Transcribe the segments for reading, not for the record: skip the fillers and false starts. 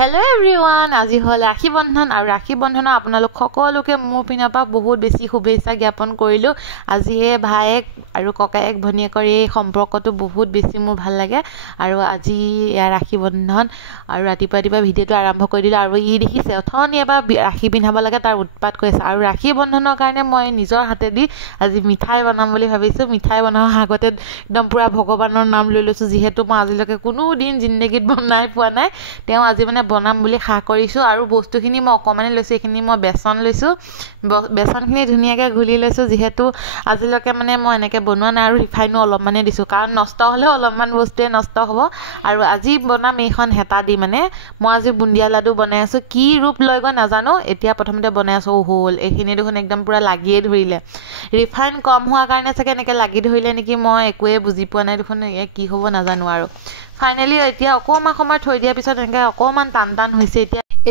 Hello everyone, আজি হল ৰাখি বন্ধন আৰু ৰাখি বন্ধনৰ আপোনালোক সকলোকে মোৰ পিনৰ পৰা বহুত বেছি শুভেচ্ছা জ্ঞাপন কৰিলো। আজি ভাইক আৰু ককায়েক ভনীয়েকৰ এই সম্পৰ্কটো বহুত বেছি মোৰ ভাল লাগে আৰু আজি ৰাখি বন্ধন আৰু ৰাতিপুৱা ভিডিঅটো আৰম্ভ কৰি দিলো আৰু ই দেখিছে অথনি এবাৰ ৰাখি পিন্ধাব লাগে তাৰ উৎপাত কৰিছে আৰু ৰাখি বন্ধনৰ কাৰণে মই নিজৰ হাতেদি আজি মিঠাই বনাম বুলি ভাবিছো। মিঠাই বনোৱাৰ আগতে একদম পুৰা ভগৱানৰ নাম লৈ লৈছো, যিহেতু মই আজিলৈকে কোনো দিন জিন্দগীত বনাই পোৱা নাই। তেওঁ আজি মানে বনাম বুলি খা কৰিছো আৰু বস্তুখিনি মই অকমানে লৈছো। এইখিনি মই বেচন লৈছো, বেচনখিনি ধুনীয়াকৈ ঘুলি লৈছো, যিহেতু আজিলৈকে মানে মই এনেকৈ বনোৱা নাই আৰু ৰিফাইনো অলপমানে দিছো, কাৰণ নষ্ট হ'লে অলপমান বস্তুৱে নষ্ট হ'ব। আৰু আজি বনাম এইখন হেতা দি, মানে মই আজি বুন্দিয়া লাডু বনাই আছো। কি ৰূপ লৈ গৈ নাজানো, এতিয়া প্ৰথমতে বনাই আছো হ'ল এইখিনি দেখোন একদম পুৰা লাগিয়ে ধৰিলে। ৰিফাইন কম হোৱাৰ কাৰণে চাগে এনেকৈ লাগি ধৰিলে নেকি, মই একোৱে বুজি পোৱা নাই দেখোন, কি হ'ব নাজানো। আৰু ফাইনেলি এতিয়া অকণমান সময় থৈ দিয়াৰ পিছত এনেকৈ অকণমান টান হৈছে।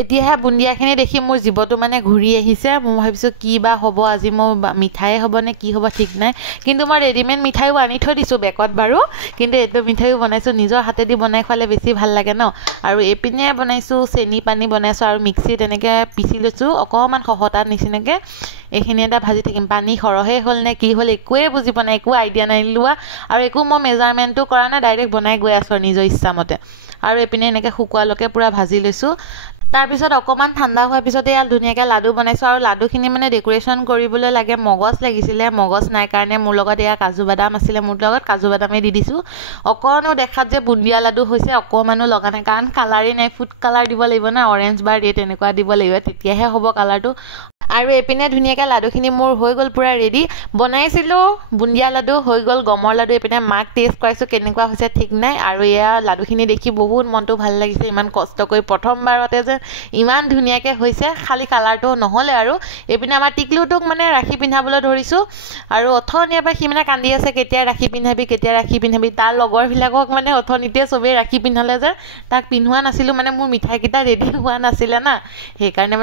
এতিয়াহে বুন্দিয়াখিনি দেখি মোৰ জীৱটো মানে ঘূৰি আহিছে। মই ভাবিছোঁ কি বা হ'ব, আজি মোৰ মিঠাই হ'ব নে কি হ'ব ঠিক নাই। কিন্তু মই ৰেডিমেড মিঠাইও আনি থৈ দিছোঁ বেগত বাৰু, কিন্তু এইটো মিঠাইও বনাইছোঁ। নিজৰ হাতেদি বনাই খোৱালে বেছি ভাল লাগে ন। আৰু এইপিনে বনাইছোঁ চেনি পানী বনাইছোঁ আৰু মিক্সিত এনেকৈ পিচি লৈছোঁ অকণমান খহটাৰ নিচিনাকৈ। এইখিনি এটা ভাজি থাকিম। পানী সৰহে হ'ল নে কি হ'ল একোৱে বুজি পোৱা নাই, একো আইডিয়া নাই লোৱা আৰু একো মই মেজাৰমেণ্টটো কৰা নাই, ডাইৰেক্ট বনাই গৈ আছোঁ আৰু নিজৰ ইচ্ছামতে। আৰু এইপিনে এনেকৈ শুকুৱালৈকে পূৰা ভাজি লৈছোঁ। তাৰপিছত অকণমান ঠাণ্ডা হোৱাৰ পিছতে ইয়াত ধুনীয়াকৈ লাডু বনাইছোঁ আৰু লাডুখিনি মানে ডেক'ৰেশ্যন কৰিবলৈ লাগে মগজ লাগিছিলে, মগজ নাই কাৰণে মোৰ লগত এয়া কাজু বাদাম আছিলে, মোৰ লগত কাজু বাদামেই দি দিছোঁ। অকণো দেখাত যে বুন্দিয়া লাডু হৈছে অকণমানো লগা নাই, কাৰণ কালাৰেই নাই। ফুড কালাৰ দিব লাগিব না, অৰেঞ্জ বা ৰেড এনেকুৱা দিব লাগিব, তেতিয়াহে হ'ব কালাৰটো। আৰু এইপিনে ধুনীয়াকৈ লাডুখিনি মোৰ হৈ গ'ল পূৰা ৰেডি। বনাইছিলোঁ বুন্দিয়া লাডু, হৈ গ'ল গমৰ লাডু। এইপিনে মাক টেষ্ট কৰাইছোঁ কেনেকুৱা হৈছে ঠিক নাই। আৰু এয়া লাডুখিনি দেখি বহুত মনটো ভাল লাগিছে, ইমান কষ্ট কৰি প্ৰথমবাৰতে যে ইমান ধুনীয়াকৈ হৈছে, খালি কালাৰটো নহ'লে। আৰু এইপিনে আমাৰ টিকলুটোক মানে ৰাখি পিন্ধাবলৈ ধৰিছোঁ আৰু অথনিৰ পৰা সি মানে কান্দি আছে, কেতিয়া ৰাখি পিন্ধাবি কেতিয়া ৰাখি পিন্ধাবি। তাৰ লগৰবিলাকক মানে অথনিতে চবেই ৰাখি পিন্ধালে যে তাক পিন্ধোৱা নাছিলোঁ, মানে মোৰ মিঠাইকেইটা ৰেডি হোৱা নাছিলে না, সেইকাৰণে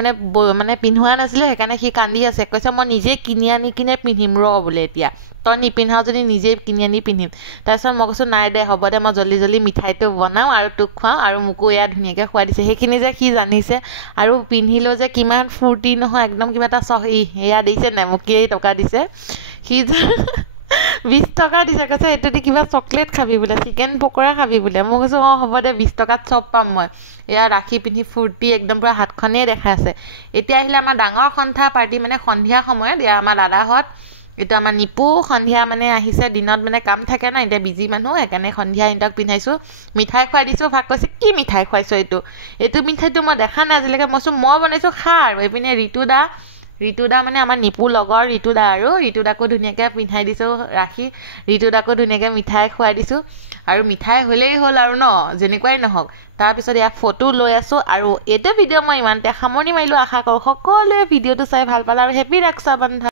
মানে পিন্ধোৱা নাছিলোঁ। সেইকাৰণে সি কান্দি আছে, কৈছে মই নিজে কিনি আনি কিনে পিন্ধিম ৰ বোলে, এতিয়া তই নিপিন্ধাও যদি নিজে কিনি আনি পিন্ধিম। তাৰপিছত মই কৈছোঁ নাই দে হ'ব দে, মই জল্দি মিঠাইটো বনাওঁ আৰু তোক খুৱাওঁ। আৰু মোকো এয়া ধুনীয়াকৈ খুৱাই দিছে, সেইখিনি যে সি জানিছে। আৰু পিন্ধিলেও যে কিমান ফূৰ্তি নহয়, একদম কিবা এটা এয়া দিছে নাই, মোক টকা দিছে সি যে 20 টকা দিছে, কৈছে এইটো দি কিবা চকলেট খাবি বোলে, চিকেন পকৰা খাবি বোলে। মই কৈছোঁ অঁ হ'ব দে, 20 টকাত চব পাম মই। এয়া ৰাখি পিন্ধি ফূৰ্তি একদম পূৰা হাতখনেই দেখাই আছে। এতিয়া আহিলে আমাৰ ডাঙৰ সন্ধ্যা পাৰ্টি, মানে সন্ধিয়া সময়ত। এয়া আমাৰ দাদাহঁত, এইটো আমাৰ নিপু সন্ধিয়া মানে আহিছে। দিনত মানে কাম থাকে না, এতিয়া বিজি মানুহ, সেইকাৰণে সন্ধিয়া ইহঁতক পিন্ধাইছোঁ, মিঠাই খুৱাই দিছোঁ। ভাগ কৈছে কি মিঠাই খুৱাইছোঁ, এইটো মিঠাইটো মই দেখা নাই আজিলৈকে। মই বনাইছোঁ খা। আৰু এইপিনে ৰিতু দা মানে আমাৰ নিপুৰ লগৰ ৰিতু দা, আৰু ৰিতু দাকো ধুনীয়াকৈ পিন্ধাই দিছোঁ ৰাখি। ৰিতু দাকো ধুনীয়াকৈ মিঠাই খুৱাই দিছোঁ। আৰু মিঠাই হ'লেই হ'ল আৰু ন, যেনেকুৱাই নহওক। তাৰপিছত ইয়াত ফটো লৈ আছোঁ। আৰু এইটো ভিডিঅ' মই ইমানতে সামৰণি মাৰিলোঁ। আশা কৰোঁ সকলোৱে ভিডিঅ'টো চাই ভাল পালে আৰু হেপী ৰক্ষা বন্ধন।